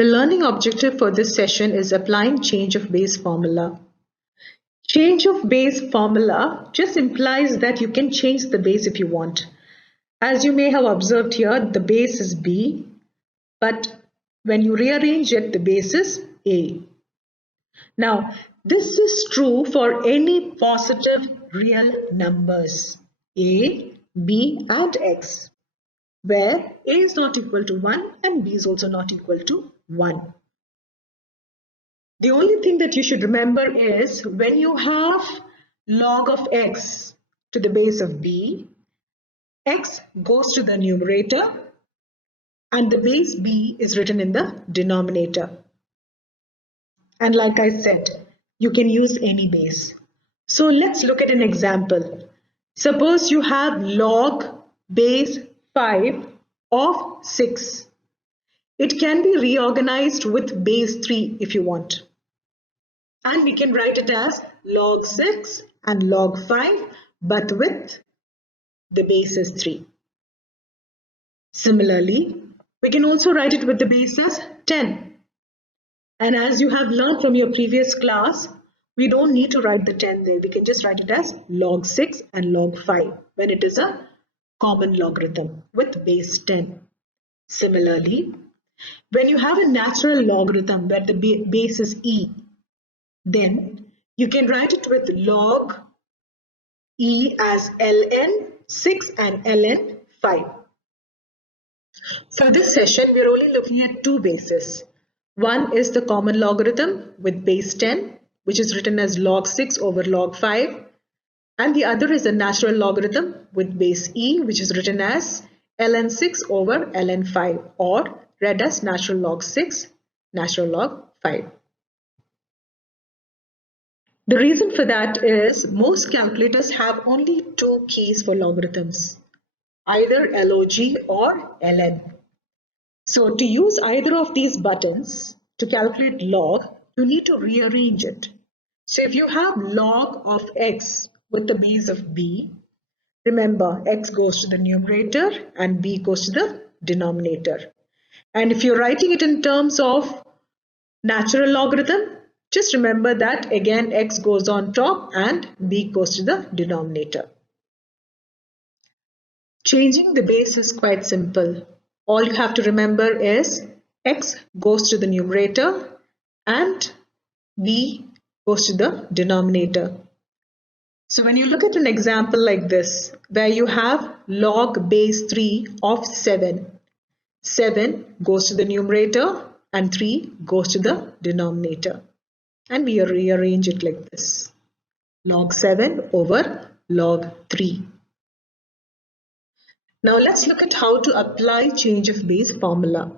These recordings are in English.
The learning objective for this session is applying change of base formula. Change of base formula just implies that you can change the base if you want. As you may have observed here, the base is B, but when you rearrange it, the base is A. Now, this is true for any positive real numbers A, B and X, where A is not equal to 1 and B is also not equal to 1. The only thing that you should remember is when you have log of X to the base of B, X goes to the numerator and the base B is written in the denominator. And like I said, you can use any base. So let's look at an example. Suppose you have log base 5 of 6. It can be reorganized with base 3 if you want. And we can write it as log 6 and log 5, but with the base as 3. Similarly, we can also write it with the base as 10. And as you have learned from your previous class, we don't need to write the 10 there. We can just write it as log 6 and log 5 when it is a common logarithm with base 10. Similarly, when you have a natural logarithm where the base is e, then you can write it with log e as ln 6 and ln 5. For this session, we are only looking at two bases. One is the common logarithm with base 10, which is written as log 6 over log 5. And the other is a natural logarithm with base e, which is written as ln 6 over ln 5, or read as natural log 6, natural log 5. The reason for that is most calculators have only two keys for logarithms, either log or ln. So to use either of these buttons to calculate log, you need to rearrange it. So if you have log of x with the base of b, remember x goes to the numerator and b goes to the denominator. And if you're writing it in terms of natural logarithm, just remember that again x goes on top and b goes to the denominator. Changing the base is quite simple. All you have to remember is x goes to the numerator and b goes to the denominator. So when you look at an example like this, where you have log base 3 of 7, 7 goes to the numerator and 3 goes to the denominator. And we rearrange it like this. Log 7 over log 3. Now let's look at how to apply change of base formula,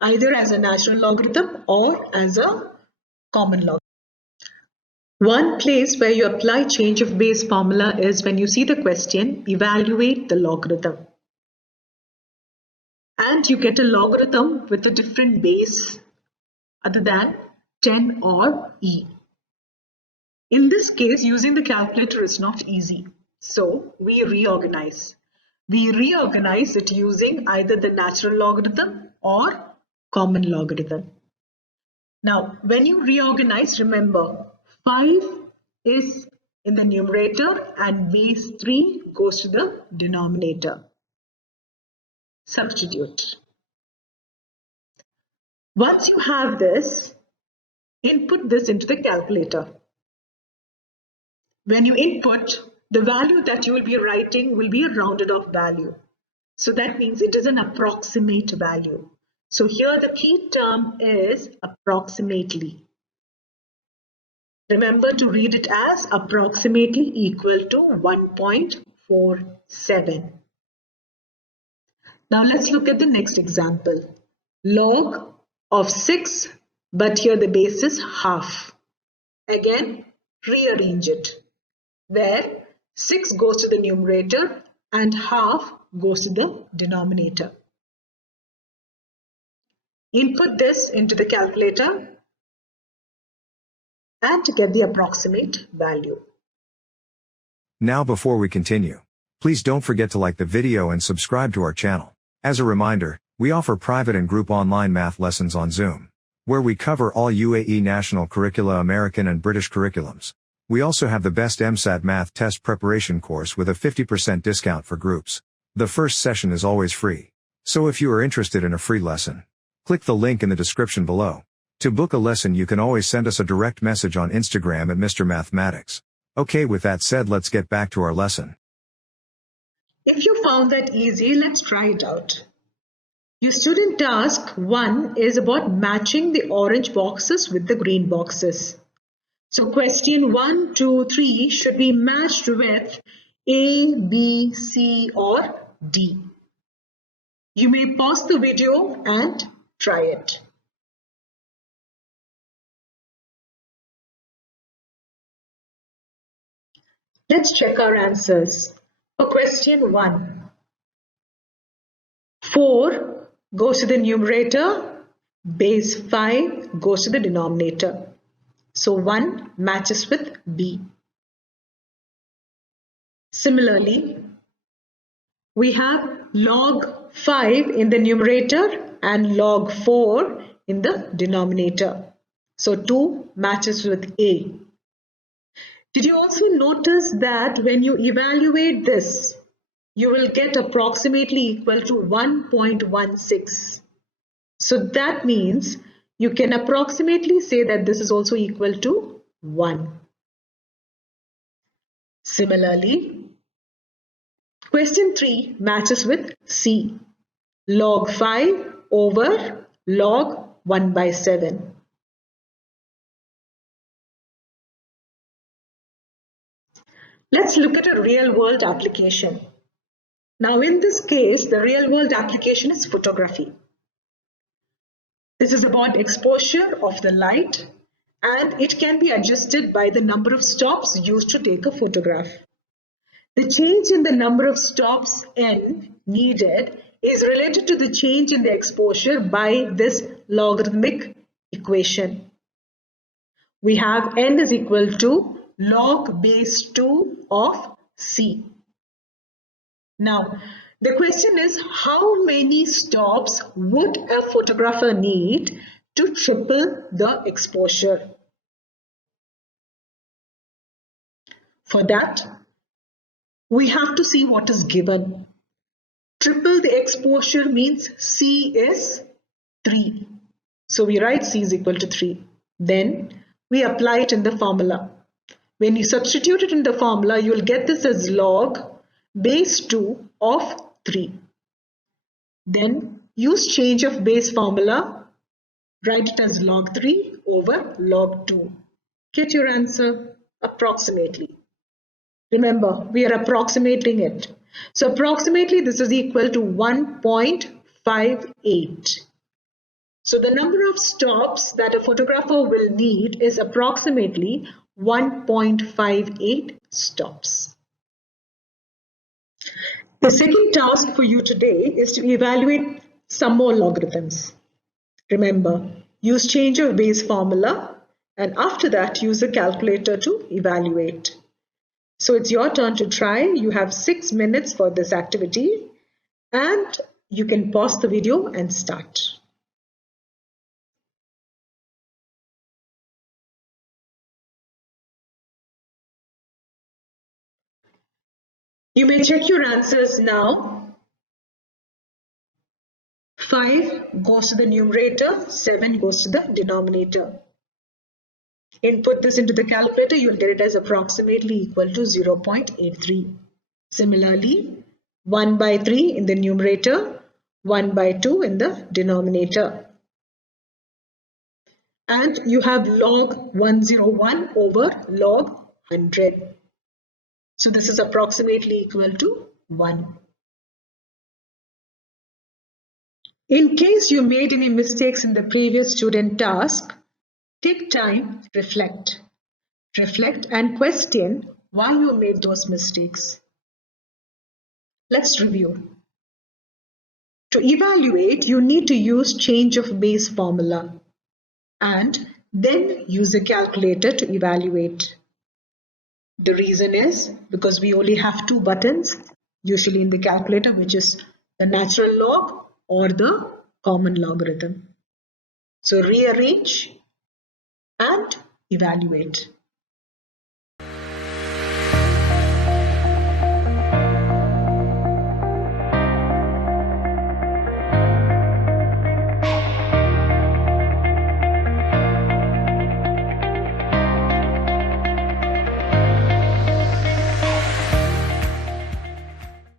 either as a natural logarithm or as a common logarithm. One place where you apply change of base formula is when you see the question, evaluate the logarithm. And you get a logarithm with a different base other than 10 or e. In this case, using the calculator is not easy. So we reorganize. We reorganize it using either the natural logarithm or common logarithm. Now, when you reorganize, remember 5 is in the numerator and base 3 goes to the denominator. Substitute. Once you have this, input this into the calculator. When you input, the value that you will be writing will be a rounded off value. So that means it is an approximate value. So here the key term is approximately. Remember to read it as approximately equal to 1.47. Now let's look at the next example. Log of 6, but here the base is half. Again, rearrange it, where 6 goes to the numerator and half goes to the denominator. Input this into the calculator and to get the approximate value. Now before we continue, please don't forget to like the video and subscribe to our channel. As a reminder, we offer private and group online math lessons on Zoom. where we cover all UAE National Curricula American and British curriculums. We also have the best MSAT math test preparation course with a 50% discount for groups. The first session is always free. So if you are interested in a free lesson, click the link in the description below. To book a lesson, you can always send us a direct message on Instagram at Mr. Mathematics. Okay, with that said, let's get back to our lesson. If you found that easy, let's try it out. Your student task 1 is about matching the orange boxes with the green boxes. So question 1, 2, 3 should be matched with A, B, C or D. You may pause the video and try it. Let's check our answers. For question 1, 4 goes to the numerator, base 5 goes to the denominator. So 1 matches with B. Similarly, we have log 5 in the numerator and log 4 in the denominator. So 2 matches with A. Did you also notice that when you evaluate this, you will get approximately equal to 1.16. So that means you can approximately say that this is also equal to 1. Similarly, question 3 matches with C. Log 5 over log 1 by 7. Let's look at a real-world application. Now in this case, the real-world application is photography. This is about exposure of the light, and it can be adjusted by the number of stops used to take a photograph. The change in the number of stops n needed is related to the change in the exposure by this logarithmic equation. We have n is equal to log base 2 of C. Now, the question is, how many stops would a photographer need to triple the exposure? For that, we have to see what is given. Triple the exposure means C is 3. So we write C is equal to 3. Then we apply it in the formula. When you substitute it in the formula, you will get this as log base 2 of 3. Then use change of base formula, write it as log 3 over log 2. Get your answer approximately. Remember, we are approximating it. So approximately this is equal to 1.58. So the number of stops that a photographer will need is approximately 1.58 stops. The second task for you today is to evaluate some more logarithms. Remember, use change of base formula, and after that use a calculator to evaluate. So it's your turn to try. You have 6 minutes for this activity, and you can pause the video and start. You may check your answers now. 5 goes to the numerator, 7 goes to the denominator. Input this into the calculator, you will get it as approximately equal to 0.83. Similarly, 1 by 3 in the numerator, 1 by 2 in the denominator. And you have log 101 over log 100. So this is approximately equal to 1. In case you made any mistakes in the previous student task, take time, reflect. Reflect and question why you made those mistakes. Let's review. To evaluate, you need to use change of base formula and then use a calculator to evaluate. The reason is because we only have 2 buttons usually in the calculator, which is the natural log or the common logarithm. So rearrange and evaluate.